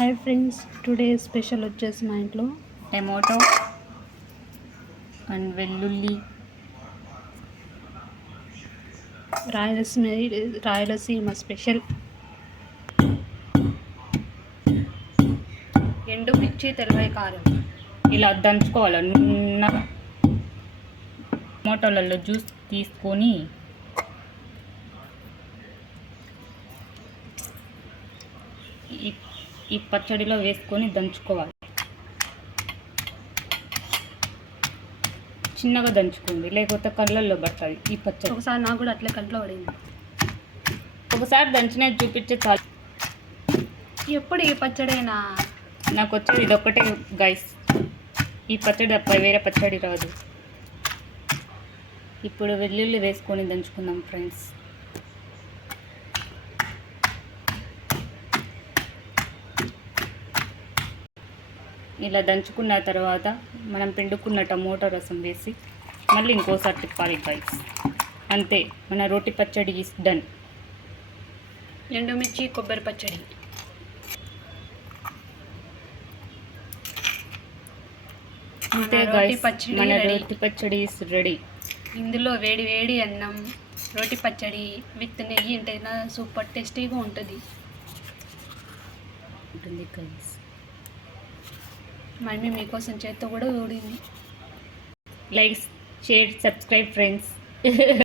Hi friends, today special వచ్చేసి మా ఇంట్లో టమాటో అండ్ వెల్లుల్లి రాయలసీమ స్పెషల్ ఎండుమిర్చి తెల్లవాయి కారం ఇలా దంచుకోవాలి. నున్న టమాటోలలో జ్యూస్ తీసుకొని ఈ పచ్చడిలో వేసుకొని దంచుకోవాలి. చిన్నగా దంచుకోండి, లేకపోతే కళ్ళల్లో పడుతుంది ఈ పచ్చడి. ఒకసారి నాకు కూడా అట్లే కంట్లో పడింది. ఒకసారి దంచినది చూపించే చాలు. ఎప్పుడు ఈ పచ్చడేనా నాకు వచ్చేది ఇదొక్కటే గైస్. ఈ పచ్చడి తప్ప వేరే పచ్చడి రాదు. ఇప్పుడు వెల్లుల్లి వేసుకొని దంచుకుందాం ఫ్రెండ్స్. ఇలా దంచుకున్న తర్వాత మనం పిండుకున్న టమోటా రసం వేసి మళ్ళీ ఇంకోసారి తిప్పాలి గైస్. అంతే, మన రోటి పచ్చడి ఈస్ డన్. ఎండుమిర్చి కొబ్బరి పచ్చడి. అంతే గైస్, మన రోటి పచ్చడి ఈస్ రెడీ. ఇందులో వేడి వేడి అన్నం, రోటి పచ్చడి విత్ నెయ్యి ఉంటేనా సూపర్ టేస్టీగా ఉంటుంది గైస్. మమ్మీ మీకోసం చేత్తో కూడా ఊడింది. Like, share, subscribe friends.